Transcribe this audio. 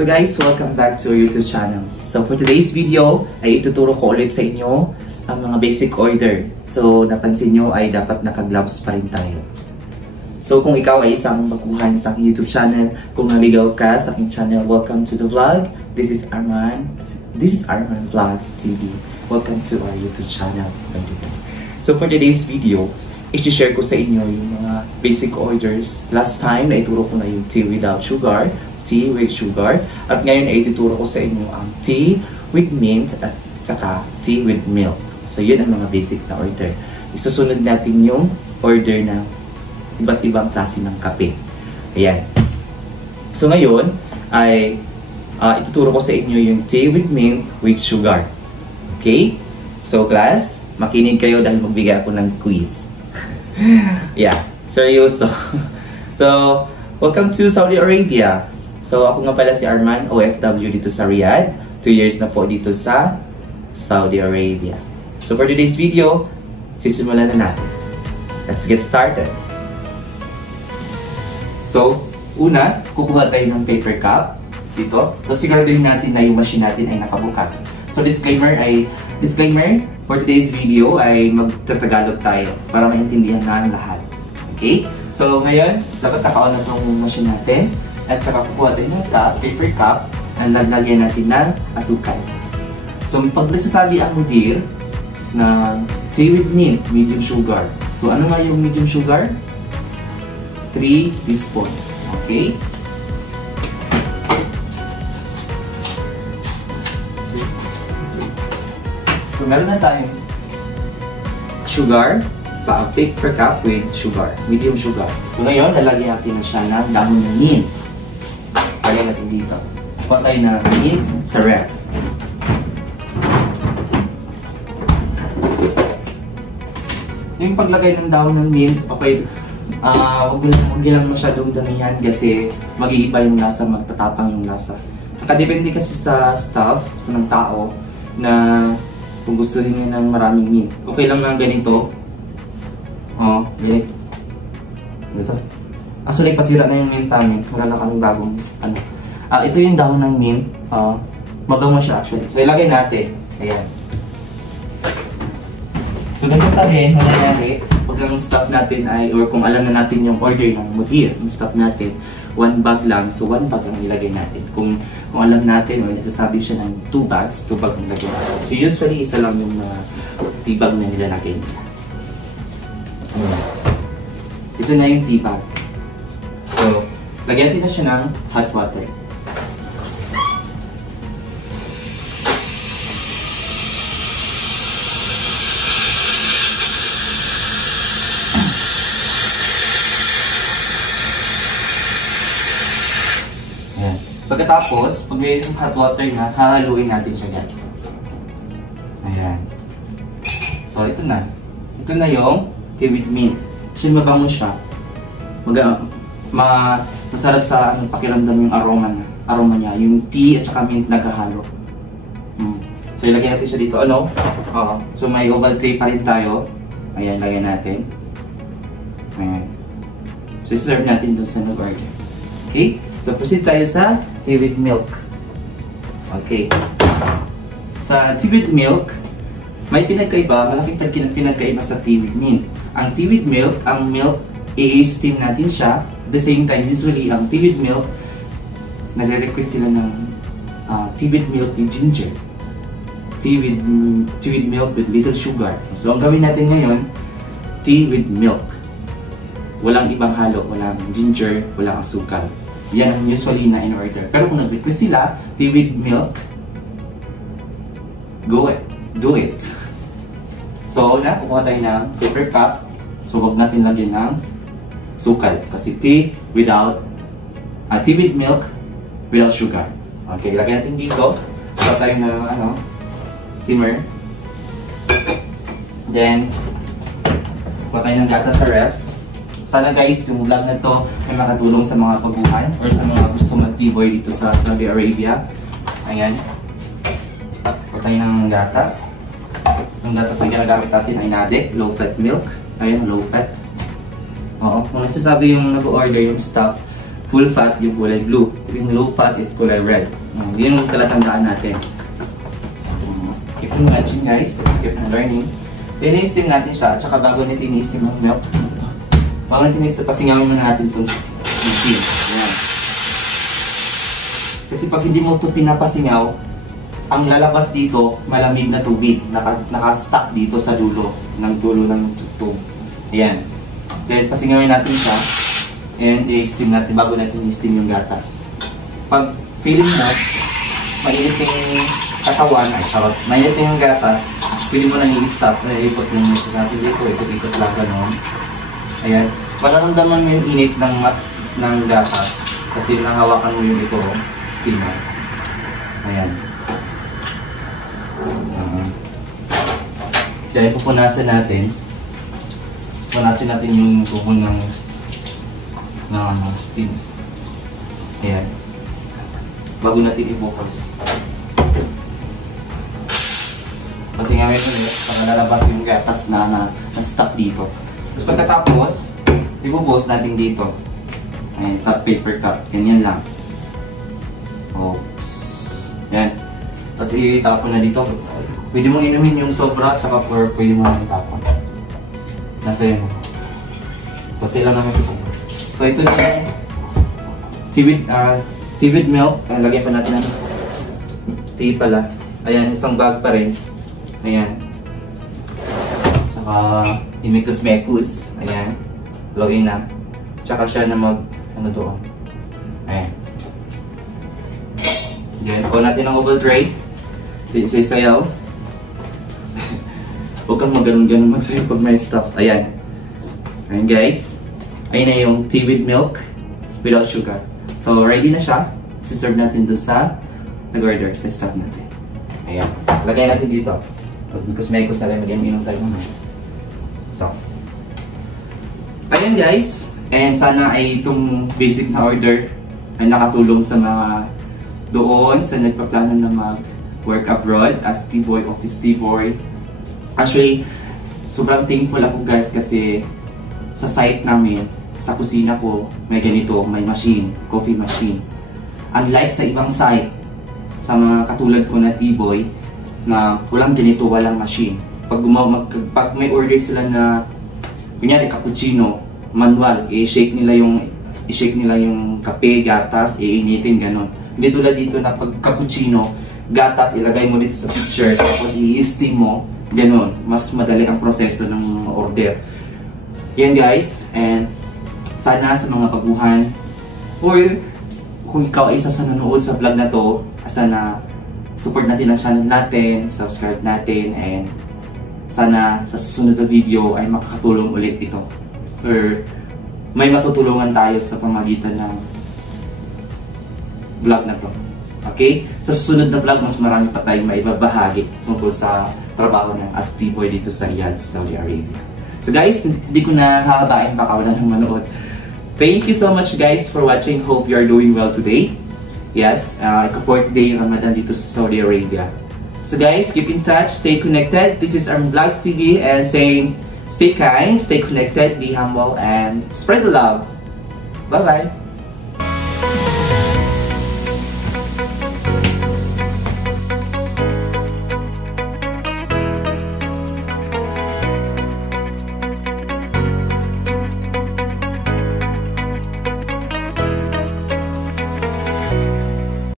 So guys, welcome back to our YouTube channel. So for today's video, ay ituturo ko ulit sa inyo ang mga basic order. So napansin nyo ay dapat naka-gloves pa rin tayo. So kung ikaw ay isang baguhan sa aking YouTube channel, kung naligaw ka sa aking channel, welcome to the vlog. This is Arman Vlogs TV. Welcome to our YouTube channel. So for today's video, i-share ko sa inyo yung mga basic orders. Last time, naituro ko na yung tea without sugar, tea with sugar. At ngayon, ay ituturo ko sa inyo ang tea with mint at saka tea with milk. So yun ang mga basic na order. Isusunod natin yung order ng iba't ibang klase ng kape. Ayan. So ngayon, ay ituturo ko sa inyo yung tea with mint with sugar. Okay? So class, makinig kayo dahil magbigay ako ng quiz. Yeah, seryoso. So, welcome to Saudi Arabia. So, ako nga pala si Arman, OFW dito sa Riyadh. 2 years na po dito sa Saudi Arabia. So, for today's video, sisimulan na natin. Let's get started. So, una, kukuha tayo ng paper cup dito. So, siguraduhin natin na yung machine natin ay nakabukas. So, disclaimer, for today's video ay magtatagalog tayo para maintindihan na ang lahat. Okay? So, ngayon, dapat naka-on na itong machine natin. At saka kukuha tayo ng paper cup, at lagyan natin ng asukal. So, pag nagsasabi ang mudir na tea with mint, medium sugar. So, ano nga yung medium sugar? 3 teaspoon. Okay? So, meron na tayong sugar, paper cup with sugar, medium sugar. So, ngayon, lalagyan natin na siya ng dahon ng mint. Lagyan natin dito. Kuha tayo ng mint sa ref. Yung paglagay ng dahon ng mint, okay, huwag lang masyadong damihan kasi mag-iiba yung lasa, magtatapang yung lasa. Nakadepende kasi sa staff, sa ng tao, na kung gusto niyo ng maraming mint. Okay lang na ganito. Ganito. Ito. Actually, pasira na yung mint namin. Wala na kaming bagong ano. Ito yung dahon ng mint. Mabango siya actually. So, ilagay natin. Ayan. So, ganito pa rin. Mangyayari, pag ang stop natin ay, or kung alam na natin yung order ng mudir, yung stop natin, 1 bag lang. So, 1 bag ang ilagay natin. Kung alam natin, or nagsasabi siya ng 2 bags ang ilagay natin. So, usually, isa lang yung tea bag na nilalagay nila. Ito na yung tea bag. So, lagyan natin na siya ng hot water. Ayan. Pagkatapos, pag may hot water na, hahaluin natin siya, guys. Ayan. So, ito na. Ito na yung tea with mint. Kasi mabango siya. Masarap sa pakiramdam yung aroma niya. Yung tea at saka mint naghahalo. So, ilagay natin siya dito. So, may oval tray pa rin tayo. Ayan, lagyan natin. Ayan. So, serve natin doon sa nag-order. Okay? So, proceed tayo sa tea with milk. Okay. Sa tea with milk, may pinagkaiba, malaking pinagkaiba sa tea with mint. Ang tea with milk, ang milk, i-steam natin siya. At the same time, usually, ang tea with milk, nagre-request sila ng tea with milk with ginger. Tea with milk with little sugar. So, ang gawin natin ngayon, tea with milk. Walang ibang halo, walang ginger, walang asukal. Yan ang usually na in order. Pero kung nag-request sila, tea with milk, do it. So, una, kukuha tayo ng paper cup. So, huwag natin lagyan ng sukal. Kasi tea with milk without sugar. Okay, lagyan natin dito. Kuha tayo ng steamer. Then, kuha tayo ng gata sa ref. Sana guys, yung vlog na to ay makatulong sa mga baguhan or sa mga gusto mag-tea-boy dito sa Saudi Arabia. Ayan. Kuha tayo ng gatas. Yung gatas na ginagamit natin ay nade, low-fat milk. Ayun, low-fat. Oo, kung nagsasabi yung nag-order yung stuff full fat yung kulay blue. Yung low fat is kulay red. Yun yung talatandaan natin. Keep on watching guys. Keep on learning. Tini-steam natin siya. At saka bago natin tini-steam ang milk. Bago natin tini-steam, pasingawin muna natin itong steam. Ayan. Kasi pag hindi mo ito pinapasingaw, ang lalabas dito, malamig na tubig. Naka-stuck dito sa dulo ng tube. Ayan. Then, pasingawin natin siya. And i-steam natin bago natin i-steam yung gatas. Pag feeling mo, mainit yung katawan, mainit yung gatas, pwede mo nang i-stop, i-ikot yung music natin dito, ikot-ikot lang gano'n. Ayan. Mararamdaman mo yung init ng gatas kasi nahawakan mo yung ito, steamer. Ayan. Kaya pupunasan natin. Punasin natin yung tuhon ng steam. Ayan. Bago natin i-focus. Kasi nga may lalabas yung gatas na stuck dito. Tapos pagkatapos, i-bubuhos natin dito. Ayan, sa paper cup. Ganyan lang. Oops. Ayan. Tapos itapon na dito. Pwede mong inumin yung sobra, tsaka pwede mo nang itapon. Nasa yun. Pati lang naman ito. So ito na yung seaweed milk. Lagyan pa natin ng tea pala. Ayan, isang bag pa rin. Ayan. Tsaka imekos-mekos. Ayan. Login na. Tsaka siya na ano doon. Ayan. Ayan. O natin ang oval tray. Sayaw. Huwag kang maganon-ganon magsayaw pag may stuff. Ayan. Ayan guys. Ayan na yung tea with milk without sugar. So ready na siya. Siserve natin doon sa nag-order sa stuff natin. Ayan. Lagay natin dito. Because may na lang mag-inom tayo naman. So. Ayan guys. And sana ay itong basic na order ay nakatulong sa mga doon sa nagpaplano na mag-work abroad as T-boy, office T-boy. Actually, sobrang thankful ako guys kasi sa site namin, sa kusina ko, may ganito, may machine, coffee machine. Unlike sa ibang site, sa mga katulad ko na T-boy, na walang ganito, walang machine. Pag may order sila na, kunyari cappuccino, manual, i-shake nila yung kape, gatas, iinitin, ganon. Hindi tulad dito na pag cappuccino, gatas, ilagay mo dito sa pitcher, tapos i-steam mo, ganon. Mas madali ang proseso ng order. Yan guys, and sana sa mga baguhan, or kung ikaw ay isa sa nanonood sa vlog na to, sana support natin ang channel natin, subscribe natin, and sana sa susunod na video ay makakatulong ulit ito. Or may matutulungan tayo sa pamagitan ng vlog na to. Okay? Sa susunod na vlog, mas marami pa tayong maibabahagi tungkol sa trabaho ng as T-boy dito sa Riyadh, Saudi Arabia. So guys, hindi ko na hahabain, baka wala nang manood. Thank you so much guys for watching. Hope you are doing well today. Yes, ika-4th day yung Ramadan dito sa Saudi Arabia. So guys, keep in touch, stay connected. This is Arm Vlogs TV and saying, stay kind, stay connected, be humble, and spread the love. Bye-bye.